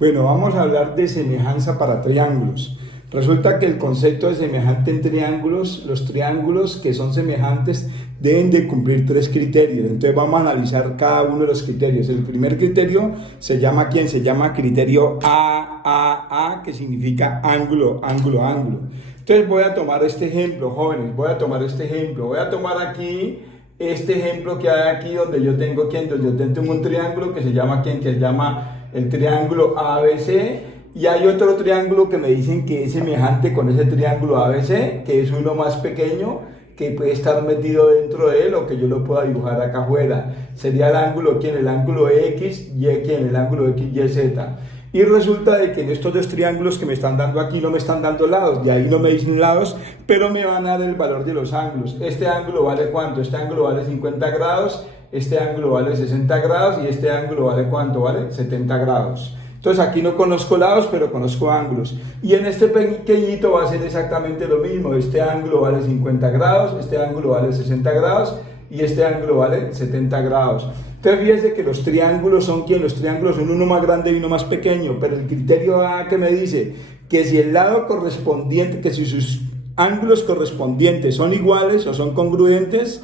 Bueno, vamos a hablar de semejanza para triángulos. Resulta que el concepto de semejante en triángulos, los triángulos que son semejantes deben de cumplir tres criterios. Entonces vamos a analizar cada uno de los criterios. El primer criterio se llama ¿quién? Se llama criterio A, que significa ángulo, ángulo, ángulo. Entonces voy a tomar este ejemplo, jóvenes, voy a tomar este ejemplo. Voy a tomar aquí este ejemplo que hay aquí donde yo tengo ¿quién? Donde yo tengo un triángulo que se llama ¿quién? Que se llama el triángulo ABC. Y hay otro triángulo que me dicen que es semejante con ese triángulo ABC, que es uno más pequeño, que puede estar metido dentro de él o que yo lo pueda dibujar acá afuera. Sería el ángulo, ¿quién? El ángulo X, Y, ¿quién? El ángulo X, Y, Z. Y resulta de que en estos dos triángulos que me están dando aquí no me están dando lados, de ahí no me dicen lados, pero me van a dar el valor de los ángulos. Este ángulo vale ¿cuánto? Este ángulo vale 50 grados, este ángulo vale 60 grados y este ángulo vale ¿cuánto? Vale 70 grados. Entonces aquí no conozco lados, pero conozco ángulos. Y en este pequeñito va a ser exactamente lo mismo. Este ángulo vale 50 grados, este ángulo vale 60 grados y este ángulo vale 70 grados. Entonces fíjense que los triángulos son ¿quién? Los triángulos son uno más grande y uno más pequeño. Pero el criterio A que me dice que si el lado correspondiente, que si sus ángulos correspondientes son iguales o son congruentes,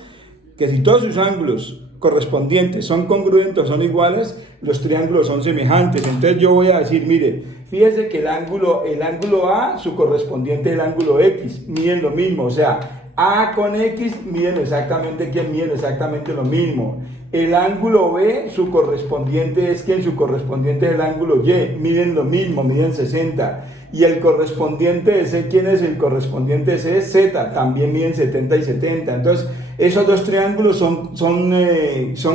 que si todos sus ángulos correspondientes son congruentes o son iguales, los triángulos son semejantes. Entonces yo voy a decir, mire, fíjese que el ángulo A, su correspondiente el ángulo X, miden lo mismo, o sea, A con X miden exactamente ¿quién? Miden exactamente lo mismo. El ángulo B, su correspondiente es ¿quién? Su correspondiente es el ángulo Y, miden lo mismo, miden 60. Y el correspondiente de C, ¿quién es? El correspondiente de C es Z, también miden 70 y 70. Entonces, esos dos triángulos son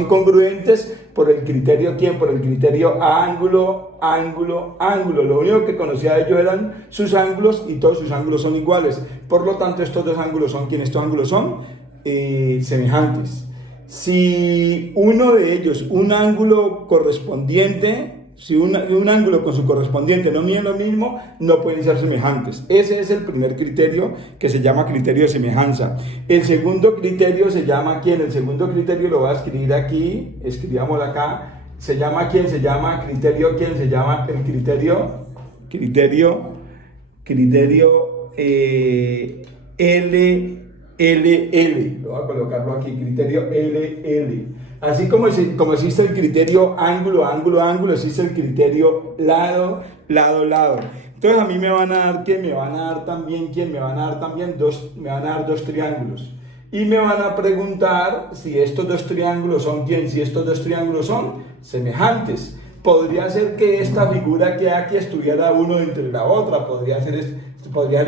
congruentes por el criterio ¿quién? Por el criterio ángulo, ángulo, ángulo. Lo único que conocía de ellos eran sus ángulos y todos sus ángulos son iguales. Por lo tanto, estos dos ángulos son ¿quién? Estos ángulos son semejantes. Si uno de ellos, un ángulo correspondiente, si un ángulo con su correspondiente no miden lo mismo, no pueden ser semejantes. Ese es el primer criterio que se llama criterio de semejanza. El segundo criterio se llama ¿quién? El segundo criterio lo voy a escribir aquí, escribámoslo acá. Se llama ¿quién? Se llama criterio ¿quién? Se llama el criterio LL. Lo voy a colocarlo aquí, criterio LL. Así como existe el criterio ángulo, ángulo, ángulo, existe el criterio lado, lado, lado. Entonces a mí me van a dar ¿quién? Me van a dar también ¿quién? Me van a dar también dos triángulos. Y me van a preguntar si estos dos triángulos son ¿quién? Si estos dos triángulos son semejantes. Podría ser que esta figura que aquí estuviera uno entre la otra, podría ser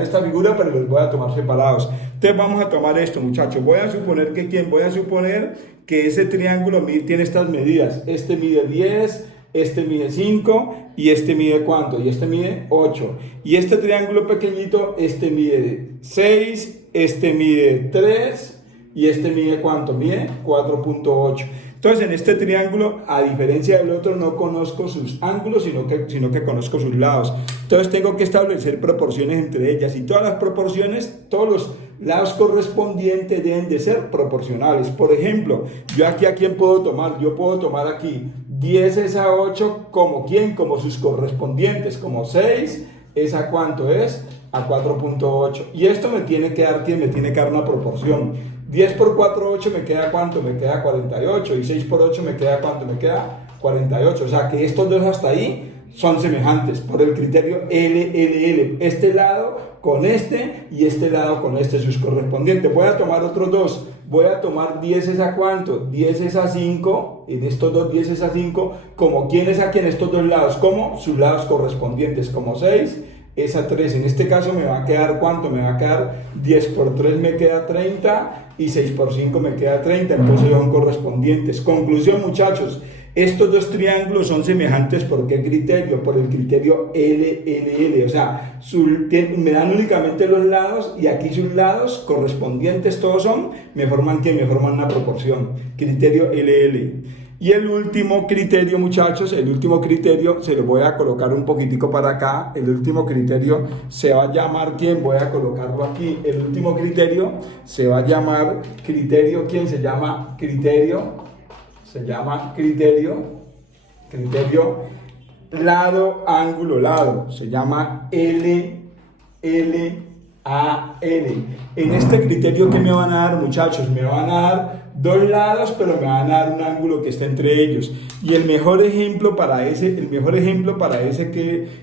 esta figura, pero los voy a tomar separados. Entonces vamos a tomar esto, muchachos. Voy a suponer que ¿quién? Voy a suponer que ese triángulo tiene estas medidas. Este mide 10, este mide 5 y este mide ¿cuánto? Y este mide 8. Y este triángulo pequeñito, este mide 6, este mide 3 y este mide ¿cuánto? Mide 4.8. Entonces en este triángulo, a diferencia del otro, no conozco sus ángulos, sino que conozco sus lados. Entonces tengo que establecer proporciones entre ellas. Y todas las proporciones, todos los lados correspondientes deben de ser proporcionales. Por ejemplo, yo aquí ¿a quién puedo tomar? Yo puedo tomar aquí 10 es a 8 como ¿quién? Como sus correspondientes, como 6 es a ¿cuánto es? A 4.8. Y esto me tiene que dar ¿quién? Me tiene que dar una proporción. 10 por 4, 8 me queda ¿cuánto? Me queda 48. Y 6 por 8 me queda ¿cuánto? Me queda 48. O sea que estos dos hasta ahí son semejantes por el criterio LLL. Este lado con este y este lado con este, sus correspondientes. Voy a tomar otros dos. Voy a tomar 10 es a ¿cuánto? 10 es a 5. En estos dos 10 es a 5. Como ¿quién es aquí en estos dos lados? Como sus lados correspondientes. Como 6 es a 3. En este caso me va a quedar ¿cuánto? Me va a quedar 10 por 3 me queda 30 y 6 por 5 me queda 30. Entonces son correspondientes. Conclusión, muchachos. Estos dos triángulos son semejantes ¿por qué criterio? Por el criterio LLL. O sea, me dan únicamente los lados y aquí sus lados correspondientes todos son, me forman ¿qué? Me forman una proporción. Criterio LL. Y el último criterio, muchachos, el último criterio, se lo voy a colocar un poquitico para acá. El último criterio se va a llamar ¿quién? Voy a colocarlo aquí. El último criterio se va a llamar criterio, ¿quién? Se llama criterio lado, ángulo, lado. Se llama LAN. En este criterio, ¿qué me van a dar, muchachos? Me van a dar dos lados, pero me van a dar un ángulo que está entre ellos. Y el mejor ejemplo para ese,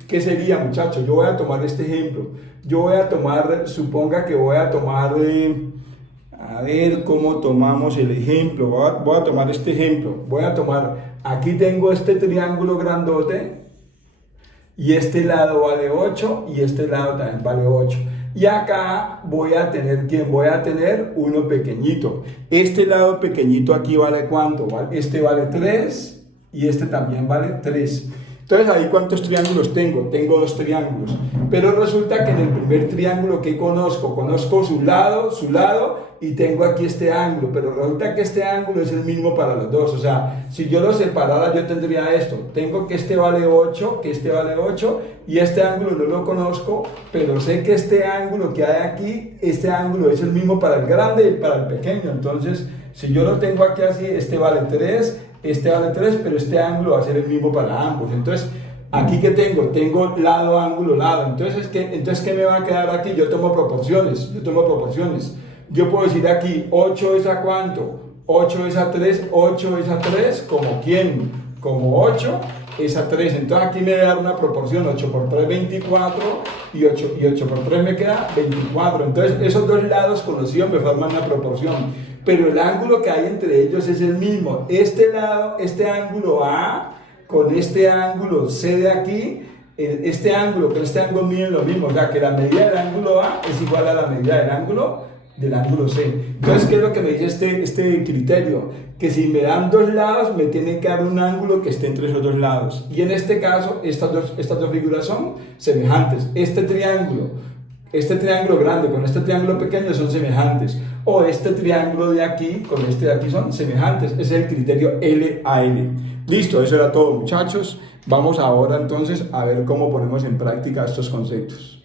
¿qué sería, muchachos? Yo voy a tomar este ejemplo. Yo voy a tomar, suponga que voy a tomar, a ver cómo tomamos el ejemplo. Voy a tomar este ejemplo. Voy a tomar, aquí tengo este triángulo grandote, y este lado vale 8, y este lado también vale 8. Y acá voy a tener, ¿quién? Voy a tener uno pequeñito. Este lado pequeñito aquí vale ¿cuánto? Este vale 3 y este también vale 3. Entonces ahí ¿cuántos triángulos tengo? Tengo dos triángulos. Pero resulta que en el primer triángulo que conozco su lado y tengo aquí este ángulo. Pero resulta que este ángulo es el mismo para los dos. O sea, si yo lo separara yo tendría esto. Tengo que este vale 8, que este vale 8 y este ángulo no lo conozco, pero sé que este ángulo que hay aquí, este ángulo es el mismo para el grande y para el pequeño. Entonces, si yo lo tengo aquí así, este vale 3, este vale 3, pero este ángulo va a ser el mismo para ambos. Entonces, aquí que tengo lado, ángulo, lado. Entonces, ¿qué me va a quedar aquí? Yo tomo proporciones. Yo puedo decir aquí, 8 es a ¿cuánto? 8 es a 3, 8 es a 3, ¿como quién? Como 8 es a 3. Entonces aquí me va a dar una proporción, 8 por 3, 24, y 8 por 3 me queda 24. Entonces esos dos lados conocidos me forman una proporción, pero el ángulo que hay entre ellos es el mismo. Este lado, este ángulo A con este ángulo C de aquí, este ángulo con este ángulo miden lo mismo, o sea que la medida del ángulo A es igual a la medida del ángulo C. Entonces, ¿qué es lo que me dice este criterio? Que si me dan dos lados, me tienen que dar un ángulo que esté entre esos dos lados. Y en este caso, estas dos figuras son semejantes. Este triángulo grande con este triángulo pequeño son semejantes. O este triángulo de aquí con este de aquí son semejantes. Ese es el criterio LAN. Listo, eso era todo, muchachos. Vamos ahora entonces a ver cómo ponemos en práctica estos conceptos.